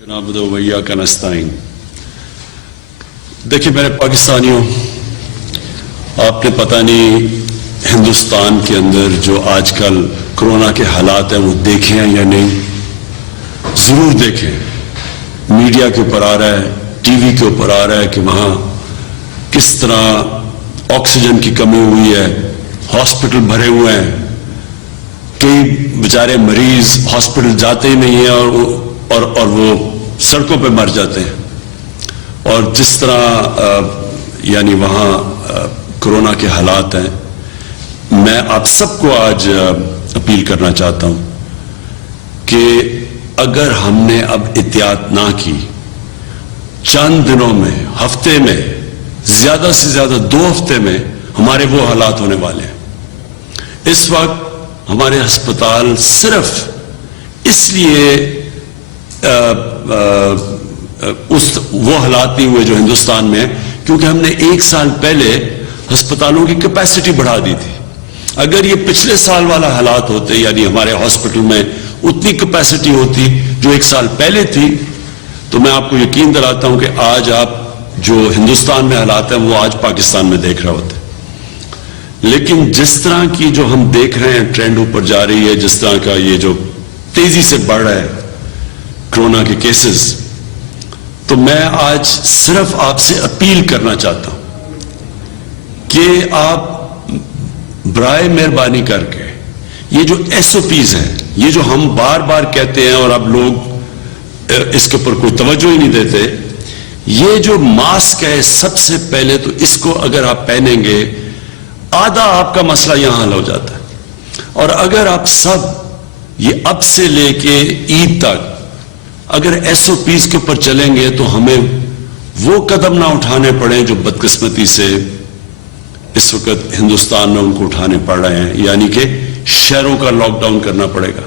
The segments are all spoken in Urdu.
نعبد و ایاک نستعین۔ دیکھیے میرے پاکستانیوں، آپ نے پتہ نہیں ہندوستان کے اندر جو آج کل کرونا کے حالات ہیں وہ دیکھے ہیں یا نہیں، ضرور دیکھیں۔ میڈیا کے اوپر آ رہا ہے، ٹی وی کے اوپر آ رہا ہے کہ وہاں کس طرح آکسیجن کی کمی ہوئی ہے، ہاسپٹل بھرے ہوئے ہیں، کئی بیچارے مریض ہاسپٹل جاتے ہی نہیں ہیں اور وہ سڑکوں پہ مر جاتے ہیں۔ اور جس طرح یعنی وہاں کرونا کے حالات ہیں، میں آپ سب کو آج اپیل کرنا چاہتا ہوں کہ اگر ہم نے اب احتیاط نہ کی، چند دنوں میں، ہفتے میں، زیادہ سے زیادہ 2 ہفتے میں ہمارے وہ حالات ہونے والے ہیں۔ اس وقت ہمارے ہسپتال صرف اس لیے وہ حالات نہیں ہوئے جو ہندوستان میں ہیں کیونکہ ہم نے 1 سال پہلے ہسپتالوں کی کیپیسٹی بڑھا دی تھی۔ اگر یہ پچھلے سال والا حالات ہوتے، یعنی ہمارے ہاسپٹل میں اتنی کیپیسٹی ہوتی جو 1 سال پہلے تھی، تو میں آپ کو یقین دلاتا ہوں کہ آج آپ جو ہندوستان میں حالات ہیں وہ آج پاکستان میں دیکھ رہے ہوتے۔ لیکن جس طرح کی جو ہم دیکھ رہے ہیں ٹرینڈ اوپر جا رہی ہے، جس طرح کا یہ جو تیزی سے بڑھ رہا ہے کرونا کے کیسز، تو میں آج صرف آپ سے اپیل کرنا چاہتا ہوں کہ آپ برائے مہربانی کر کے یہ جو ایس او پیز ہیں، یہ جو ہم بار بار کہتے ہیں اور اب لوگ اس کے اوپر کوئی توجہ ہی نہیں دیتے، یہ جو ماسک ہے سب سے پہلے تو اس کو اگر آپ پہنیں گے آدھا آپ کا مسئلہ یہاں حل ہو جاتا ہے۔ اور اگر آپ سب یہ اب سے لے کے عید تک اگر ایس او پیز کے اوپر چلیں گے تو ہمیں وہ قدم نہ اٹھانے پڑیں جو بدقسمتی سے اس وقت ہندوستان میں ان کو اٹھانے پڑ رہے ہیں، یعنی کہ شہروں کا لاک ڈاؤن کرنا پڑے گا۔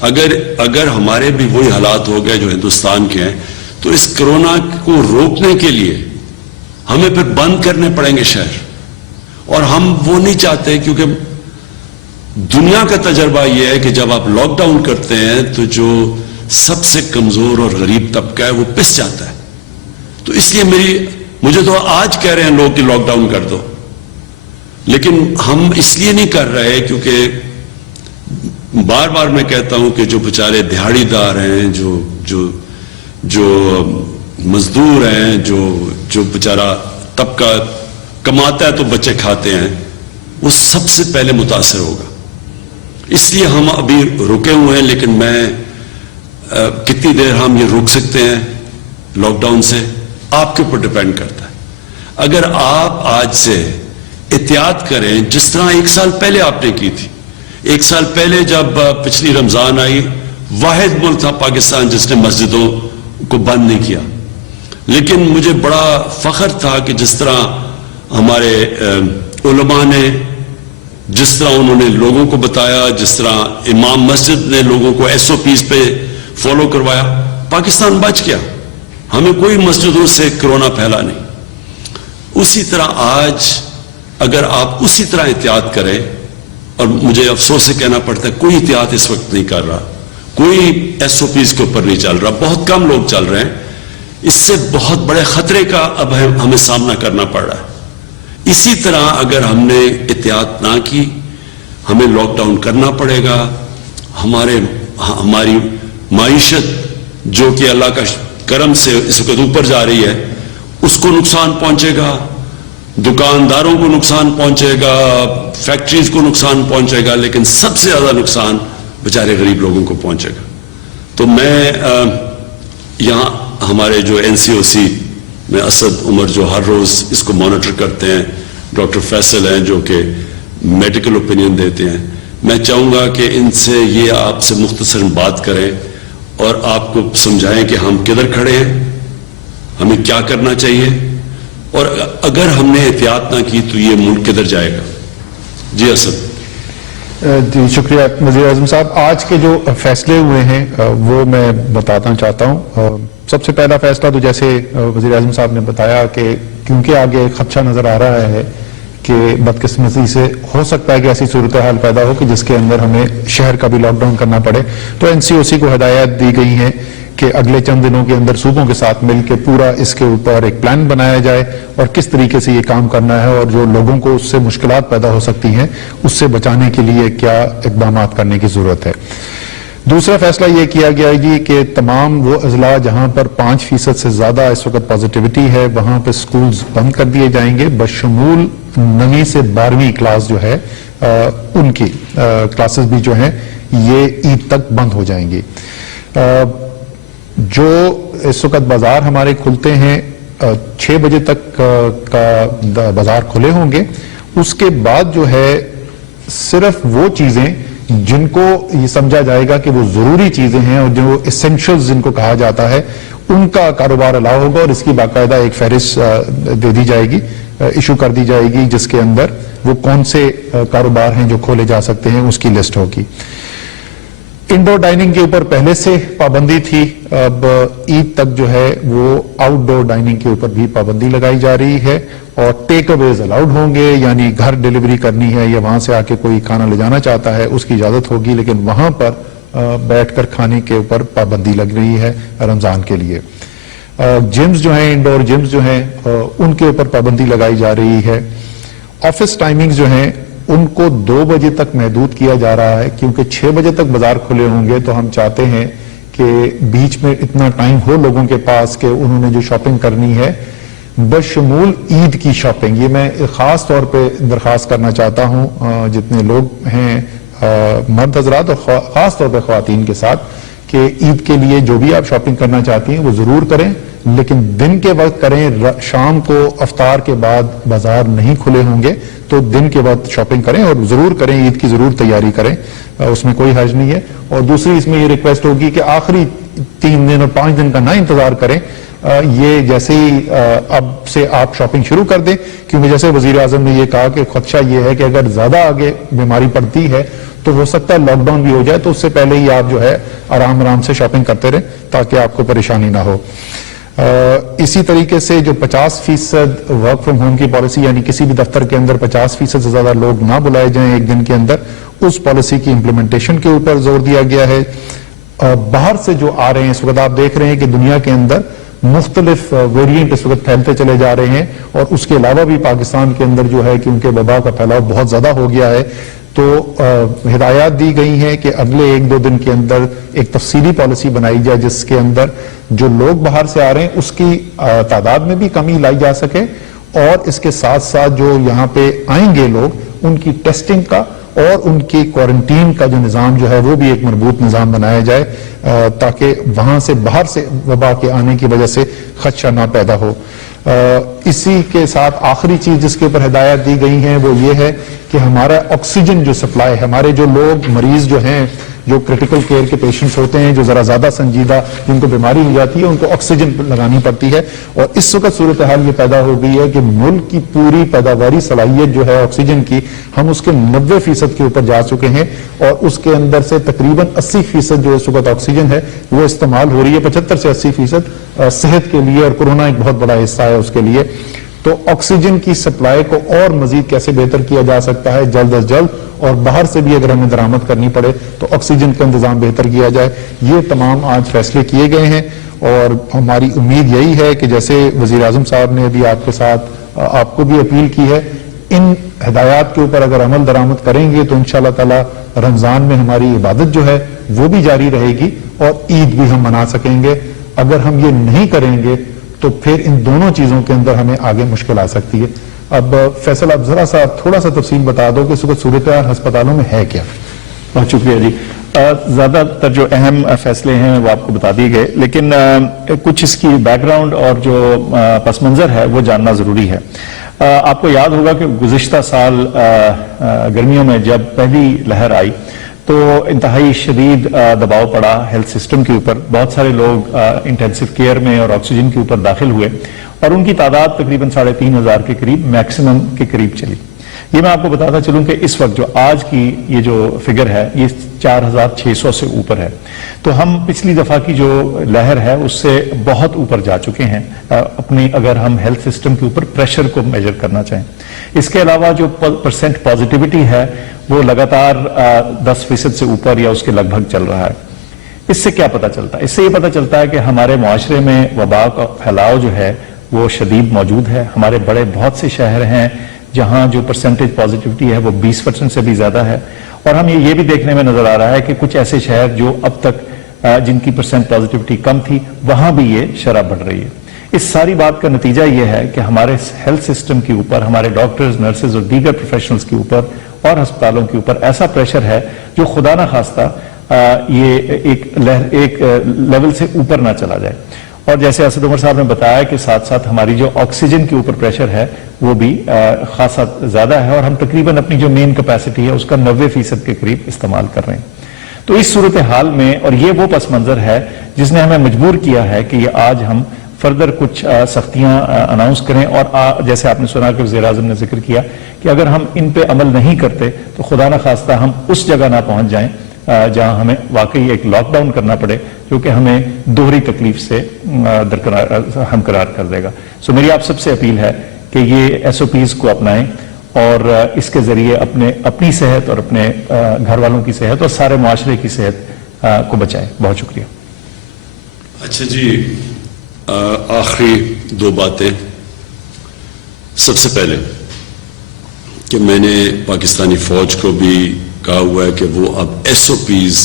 اگر ہمارے بھی وہی حالات ہو گئے جو ہندوستان کے ہیں تو اس کرونا کو روکنے کے لیے ہمیں پھر بند کرنے پڑیں گے شہر، اور ہم وہ نہیں چاہتے کیونکہ دنیا کا تجربہ یہ ہے کہ جب آپ لاک ڈاؤن کرتے ہیں تو جو سب سے کمزور اور غریب طبقہ ہے وہ پس جاتا ہے۔ تو اس لیے مجھے تو آج کہہ رہے ہیں لوگ کہ لاک ڈاؤن کر دو، لیکن ہم اس لیے نہیں کر رہے کیونکہ بار بار میں کہتا ہوں کہ جو بیچارے دہاڑی دار ہیں، جو مزدور ہیں، جو بیچارہ طبقہ کماتا ہے تو بچے کھاتے ہیں، وہ سب سے پہلے متاثر ہوگا۔ اس لیے ہم ابھی رکے ہوئے ہیں، لیکن کتنی دیر ہم یہ روک سکتے ہیں لاک ڈاؤن سے آپ کے اوپر ڈیپینڈ کرتا ہے۔ اگر آپ آج سے احتیاط کریں جس طرح 1 سال پہلے آپ نے کی تھی۔ 1 سال پہلے جب پچھلی رمضان آئی، واحد ملک تھا پاکستان جس نے مسجدوں کو بند نہیں کیا، لیکن مجھے بڑا فخر تھا کہ جس طرح ہمارے علماء نے، جس طرح انہوں نے لوگوں کو بتایا، جس طرح امام مسجد نے لوگوں کو ایس او پیز پہ فالو کروایا، پاکستان بچ گیا، ہمیں کوئی مسجدوں سے کرونا پھیلا نہیں۔ اسی طرح آج اگر آپ اسی طرح احتیاط کریں، اور مجھے افسوس سے کہنا پڑتا ہے کوئی احتیاط اس وقت نہیں کر رہا، کوئی ایس او پیز کے اوپر نہیں چل رہا، بہت کم لوگ چل رہے ہیں، اس سے بہت بڑے خطرے کا اب ہمیں سامنا کرنا پڑ رہا ہے۔ اسی طرح اگر ہم نے احتیاط نہ کی، ہمیں لاک ڈاؤن کرنا پڑے گا، ہماری معیشت جو کہ اللہ کا کرم سے اس وقت اوپر جا رہی ہے اس کو نقصان پہنچے گا، دکانداروں کو نقصان پہنچے گا، فیکٹریز کو نقصان پہنچے گا، لیکن سب سے زیادہ نقصان بیچارے غریب لوگوں کو پہنچے گا۔ تو میں یہاں ہمارے جو این سی او سی میں اسد عمر جو ہر روز اس کو مانیٹر کرتے ہیں، ڈاکٹر فیصل ہیں جو کہ میڈیکل اوپینین دیتے ہیں، میں چاہوں گا کہ ان سے یہ آپ سے مختصر بات کریں اور آپ کو سمجھائیں کہ ہم کدھر کھڑے ہیں، ہمیں کیا کرنا چاہیے، اور اگر ہم نے احتیاط نہ کی تو یہ ملک کدھر جائے گا۔ جی اسد۔ جی شکریہ وزیر اعظم صاحب۔ آج کے جو فیصلے ہوئے ہیں وہ میں بتانا چاہتا ہوں۔ سب سے پہلا فیصلہ تو جیسے وزیر اعظم صاحب نے بتایا کہ کیونکہ آگے خدشہ نظر آ رہا ہے کہ بدقسمتی سے ہو سکتا ہے کہ ایسی صورتحال پیدا ہو کہ جس کے اندر ہمیں شہر کا بھی لاک ڈاؤن کرنا پڑے، تو این سی او سی کو ہدایت دی گئی ہیں کہ اگلے چند دنوں کے اندر صوبوں کے ساتھ مل کے پورا اس کے اوپر ایک پلان بنایا جائے اور کس طریقے سے یہ کام کرنا ہے اور جو لوگوں کو اس سے مشکلات پیدا ہو سکتی ہیں اس سے بچانے کے لیے کیا اقدامات کرنے کی ضرورت ہے۔ دوسرا فیصلہ یہ کیا گیا ہے جی کہ تمام وہ اضلاع جہاں پر 5% سے زیادہ اس وقت پازیٹیوٹی ہے وہاں پہ سکولز بند کر دیے جائیں گے، بشمول 9ویں سے 12ویں کلاس جو ہے ان کی کلاسز بھی جو ہیں یہ عید تک بند ہو جائیں گی۔ جو اس وقت بازار ہمارے کھلتے ہیں 6 بجے تک کا بازار کھلے ہوں گے، اس کے بعد جو ہے صرف وہ چیزیں جن کو یہ سمجھا جائے گا کہ وہ ضروری چیزیں ہیں اور جو اسینشلز جن کو کہا جاتا ہے ان کا کاروبار الاؤ ہوگا اور اس کی باقاعدہ ایک فہرست دے دی جائے گی، ایشو کر دی جائے گی جس کے اندر وہ کون سے کاروبار ہیں جو کھولے جا سکتے ہیں اس کی لسٹ ہوگی۔ انڈور ڈائننگ کے اوپر پہلے سے پابندی تھی، اب عید تک جو ہے وہ آؤٹ ڈور ڈائننگ کے اوپر بھی پابندی لگائی جا رہی ہے اور ٹیک اویز الاؤڈ ہوں گے، یعنی گھر ڈیلیوری کرنی ہے یا وہاں سے آ کے کوئی کھانا لے جانا چاہتا ہے اس کی اجازت ہوگی، لیکن وہاں پر بیٹھ کر کھانے کے اوپر پابندی لگ رہی ہے رمضان کے لیے۔ جمز جو ہیں انڈور جمز جو ہیں ان کے اوپر پابندی لگائی جا رہی ہے۔ آفس ٹائمنگز جو ہیں ان کو 2 بجے تک محدود کیا جا رہا ہے کیونکہ 6 بجے تک بازار کھلے ہوں گے تو ہم چاہتے ہیں کہ بیچ میں اتنا ٹائم ہو لوگوں کے پاس کہ انہوں نے جو شاپنگ کرنی ہے بشمول عید کی شاپنگ، یہ میں خاص طور پہ درخواست کرنا چاہتا ہوں جتنے لوگ ہیں مرد حضرات اور خاص طور پہ خواتین کے ساتھ کہ عید کے لیے جو بھی آپ شاپنگ کرنا چاہتی ہیں وہ ضرور کریں، لیکن دن کے وقت کریں، شام کو افطار کے بعد بازار نہیں کھلے ہوں گے تو دن کے وقت شاپنگ کریں اور ضرور کریں، عید کی ضرور تیاری کریں، اس میں کوئی حرج نہیں ہے۔ اور دوسری اس میں یہ ریکویسٹ ہوگی کہ آخری 3 دن اور 5 دن کا نہ انتظار کریں، یہ جیسے ہی اب سے آپ شاپنگ شروع کر دیں، کیونکہ جیسے وزیر اعظم نے یہ کہا کہ خدشہ یہ ہے کہ اگر زیادہ آگے بیماری پڑتی ہے تو ہو سکتا ہے لاک ڈاؤن بھی ہو جائے، تو اس سے پہلے ہی آپ جو ہے آرام سے شاپنگ کرتے رہیں تاکہ آپ کو پریشانی نہ ہو۔ اسی طریقے سے جو 50% ورک فرام ہوم کی پالیسی، یعنی کسی بھی دفتر کے اندر 50% سے زیادہ لوگ نہ بلائے جائیں ایک دن کے اندر، اس پالیسی کی امپلیمنٹیشن کے اوپر زور دیا گیا ہے۔ باہر سے جو آ رہے ہیں اس وقت آپ دیکھ رہے ہیں کہ دنیا کے اندر مختلف ویریئنٹ اس وقت پھیلتے چلے جا رہے ہیں اور اس کے علاوہ بھی پاکستان کے اندر جو ہے کیونکہ وبا کا پھیلاؤ بہت زیادہ ہو گیا ہے تو ہدایات دی گئی ہیں کہ اگلے 1-2 دن کے اندر ایک تفصیلی پالیسی بنائی جائے جس کے اندر جو لوگ باہر سے آ رہے ہیں اس کی تعداد میں بھی کمی لائی جا سکے اور اس کے ساتھ ساتھ جو یہاں پہ آئیں گے لوگ ان کی ٹیسٹنگ کا اور ان کی کوارنٹین کا جو نظام جو ہے وہ بھی ایک مربوط نظام بنایا جائے تاکہ وہاں سے باہر سے وبا کے آنے کی وجہ سے خدشہ نہ پیدا ہو۔ اسی کے ساتھ آخری چیز جس کے اوپر ہدایات دی گئی ہیں وہ یہ ہے کہ ہمارا آکسیجن جو سپلائی، ہمارے جو لوگ مریض جو ہیں جو کریٹیکل کیئر کے پیشنٹس ہوتے ہیں جو ذرا زیادہ سنجیدہ جن کو بیماری ہو جاتی ہے ان کو آکسیجن لگانی پڑتی ہے اور اس وقت صورتحال یہ پیدا ہو گئی ہے کہ ملک کی پوری پیداواری صلاحیت جو ہے آکسیجن کی ہم اس کے 90% کے اوپر جا چکے ہیں اور اس کے اندر سے تقریباً 80% جو اس وقت آکسیجن ہے وہ استعمال ہو رہی ہے، 75 سے 80% صحت کے لیے اور کورونا ایک بہت بڑا حصہ ہے اس کے لیے۔ تو آکسیجن کی سپلائی کو اور مزید کیسے بہتر کیا جا سکتا ہے جلد از جلد اور باہر سے بھی اگر ہمیں درآمد کرنی پڑے تو آکسیجن کا انتظام بہتر کیا جائے، یہ تمام آج فیصلے کیے گئے ہیں اور ہماری امید یہی ہے کہ جیسے وزیر اعظم صاحب نے بھی آپ کے ساتھ آپ کو بھی اپیل کی ہے، ان ہدایات کے اوپر اگر عمل درآمد کریں گے تو انشاءاللہ تعالی رمضان میں ہماری عبادت جو ہے وہ بھی جاری رہے گی اور عید بھی ہم منا سکیں گے۔ اگر ہم یہ نہیں کریں گے تو پھر ان دونوں چیزوں کے اندر ہمیں آگے مشکل آ سکتی ہے۔ اب فیصل آپ ذرا سا تھوڑا سا تفصیل بتا دو کہ اس وقت صورتحال ہسپتالوں میں ہے کیا؟ بہت شکریہ جی۔ زیادہ تر جو اہم فیصلے ہیں وہ آپ کو بتا دیے گئے، لیکن کچھ اس کی بیک گراؤنڈ اور جو پس منظر ہے وہ جاننا ضروری ہے۔ آپ کو یاد ہوگا کہ گزشتہ سال گرمیوں میں جب پہلی لہر آئی تو انتہائی شدید دباؤ پڑا ہیلتھ سسٹم کے اوپر، بہت سارے لوگ انٹینسو کیئر میں اور آکسیجن کے اوپر داخل ہوئے اور ان کی تعداد تقریباً 3500 کے قریب میکسیمم کے قریب چلی۔ یہ میں آپ کو بتاتا چلوں کہ اس وقت جو آج کی یہ جو فگر ہے یہ 4600 سے اوپر ہے، تو ہم پچھلی دفعہ کی جو لہر ہے اس سے بہت اوپر جا چکے ہیں اپنی، اگر ہم ہیلتھ سسٹم کے اوپر پریشر کو میجر کرنا چاہیں۔ اس کے علاوہ جو پرسنٹ پازیٹیوٹی ہے وہ لگاتار 10% سے اوپر یا اس کے لگ بھگ چل رہا ہے۔ اس سے کیا پتہ چلتا ہے؟ اس سے یہ پتہ چلتا ہے کہ ہمارے معاشرے میں وبا کا پھیلاؤ جو ہے وہ شدید موجود ہے. ہمارے بڑے بہت سے شہر ہیں جہاں جو پرسنٹیج پازیٹیوٹی ہے وہ 20% سے بھی زیادہ ہے, اور ہم یہ بھی دیکھنے میں نظر آ رہا ہے کہ کچھ ایسے شہر جو اب تک جن کی پرسنٹ پازیٹیوٹی کم تھی وہاں بھی یہ شرح بڑھ رہی ہے. اس ساری بات کا نتیجہ یہ ہے کہ ہمارے ہیلتھ سسٹم کے اوپر, ہمارے ڈاکٹرز, نرسز اور دیگر پروفیشنلز کے اوپر اور ہسپتالوں کے اوپر ایسا پریشر ہے جو خدا نہ خواستہ یہ ایک لیول سے اوپر نہ چلا جائے. اور جیسے اسد عمر صاحب نے بتایا کہ ساتھ ساتھ ہماری جو آکسیجن کے اوپر پریشر ہے وہ بھی خاصا زیادہ ہے, اور ہم تقریباً اپنی جو مین کیپیسٹی ہے اس کا 90% کے قریب استعمال کر رہے ہیں. تو اس صورتحال میں, اور یہ وہ پس منظر ہے جس نے ہمیں مجبور کیا ہے کہ یہ آج ہم فردر کچھ سختیاں اناؤنس کریں, اور جیسے آپ نے سنا کہ وزیر اعظم نے ذکر کیا کہ اگر ہم ان پہ عمل نہیں کرتے تو خدا نہ خواستہ ہم اس جگہ نہ پہنچ جائیں جہاں ہمیں واقعی ایک لاک ڈاؤن کرنا پڑے جو کہ ہمیں دوہری تکلیف سے ہمقرار کر دے گا. سو میری آپ سب سے اپیل ہے کہ یہ SOPs کو اپنائیں اور اس کے ذریعے اپنی صحت اور اپنے گھر والوں کی صحت اور سارے معاشرے کی صحت کو بچائیں. بہت شکریہ. اچھا جی, آخری 2 باتیں. سب سے پہلے کہ میں نے پاکستانی فوج کو بھی کہا ہوا ہے کہ وہ اب SOPs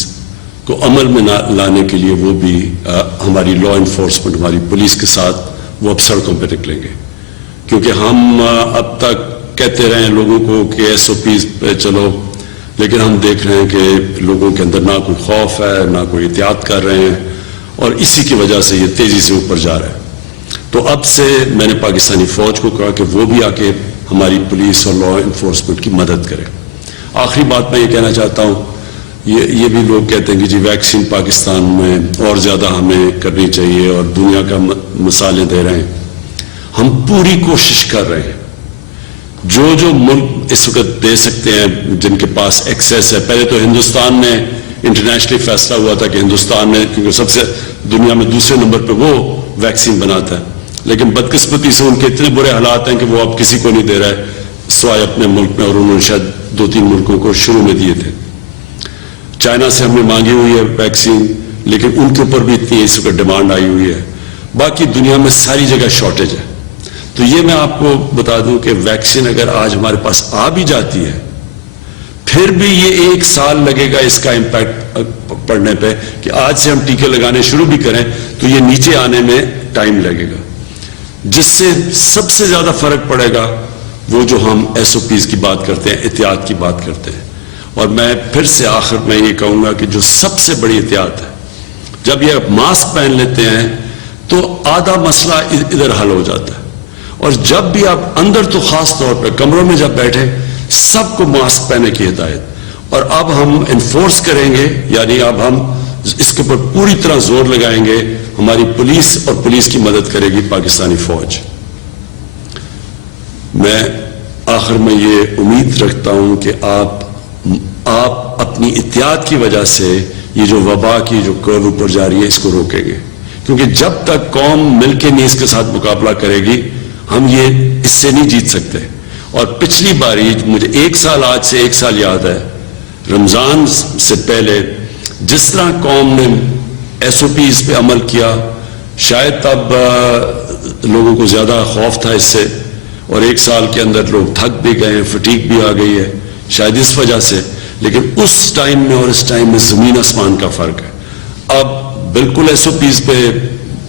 کو عمل میں لانے کے لیے وہ بھی ہماری لا انفورسمنٹ, ہماری پولیس کے ساتھ وہ اب سڑکوں پہ نکلیں گے, کیونکہ ہم اب تک کہتے رہے ہیں لوگوں کو کہ SOPs پہ چلو, لیکن ہم دیکھ رہے ہیں کہ لوگوں کے اندر نہ کوئی خوف ہے نہ کوئی احتیاط کر رہے ہیں, اور اسی کی وجہ سے یہ تیزی سے اوپر جا رہا ہے. تو اب سے میں نے پاکستانی فوج کو کہا کہ وہ بھی آ کے ہماری پولیس اور لا انفورسمنٹ کی مدد کرے. آخری بات میں یہ کہنا چاہتا ہوں, یہ بھی لوگ کہتے ہیں کہ جی ویکسین پاکستان میں اور زیادہ ہمیں کرنی چاہیے اور دنیا کا مثالیں دے رہے ہیں. ہم پوری کوشش کر رہے ہیں, جو ملک اس وقت دے سکتے ہیں جن کے پاس ایکسیس ہے. پہلے تو ہندوستان میں انٹرنیشنلی فیصلہ ہوا تھا کہ ہندوستان میں, کیونکہ سب سے دنیا میں دوسرے نمبر پہ وہ ویکسین بناتا ہے, لیکن بدقسمتی سے ان کے اتنے برے حالات ہیں کہ وہ اب کسی کو نہیں دے رہا ہے سوائے اپنے ملک میں, اور انہوں نے شاید 2-3 ملکوں کو شروع میں دیے تھے. چائنا سے ہم نے مانگی ہوئی ہے ویکسین, لیکن ان کے اوپر بھی اتنی اس وقت ڈیمانڈ آئی ہوئی ہے. باقی دنیا میں ساری جگہ شارٹیج ہے. تو یہ میں آپ کو بتا دوں کہ ویکسین اگر آج ہمارے پاس آ بھی جاتی ہے پھر بھی یہ 1 سال لگے گا اس کا امپیکٹ پڑنے پہ, کہ آج سے ہم ٹیکے لگانے شروع بھی کریں تو یہ نیچے آنے میں ٹائم لگے گا. جس سے سب سے زیادہ فرق پڑے گا وہ جو ہم SOPs کی بات کرتے ہیں, احتیاط کی بات کرتے ہیں. اور میں پھر سے آخر میں یہ کہوں گا کہ جو سب سے بڑی احتیاط ہے, جب یہ ماسک پہن لیتے ہیں تو آدھا مسئلہ ادھر حل ہو جاتا ہے. اور جب بھی آپ اندر, تو خاص طور پہ کمروں میں جب بیٹھے, سب کو ماسک پہننے کی ہدایت. اور اب ہم انفورس کریں گے, یعنی اب ہم اس کے اوپر پوری طرح زور لگائیں گے. ہماری پولیس اور پولیس کی مدد کرے گی پاکستانی فوج. میں آخر میں یہ امید رکھتا ہوں کہ آپ اپنی احتیاط کی وجہ سے یہ جو وبا کی جو کرو اوپر جا رہی ہے اس کو روکیں گے, کیونکہ جب تک قوم مل کے نہیں اس کے ساتھ مقابلہ کرے گی ہم یہ اس سے نہیں جیت سکتے. اور پچھلی باری مجھے 1 سال, آج سے 1 سال یاد ہے, رمضان سے پہلے جس طرح قوم نے SOPs پہ عمل کیا, شاید تب لوگوں کو زیادہ خوف تھا اس سے, اور 1 سال کے اندر لوگ تھک بھی گئے ہیں, فٹیگ بھی آ گئی ہے شاید اس وجہ سے. لیکن اس ٹائم میں اور اس ٹائم میں زمین آسمان کا فرق ہے. اب بالکل SOPs پہ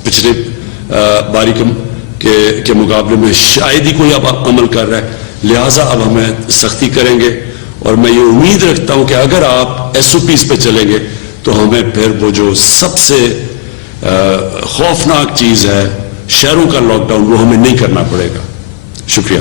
پچھلے باری کے مقابلے میں شاید ہی کوئی اب عمل کر رہا ہے, لہٰذا اب ہمیں سختی کریں گے. اور میں یہ امید رکھتا ہوں کہ اگر آپ SOPs پہ چلیں گے تو ہمیں پھر وہ جو سب سے خوفناک چیز ہے شہروں کا لاک ڈاؤن, وہ ہمیں نہیں کرنا پڑے گا. شکریہ.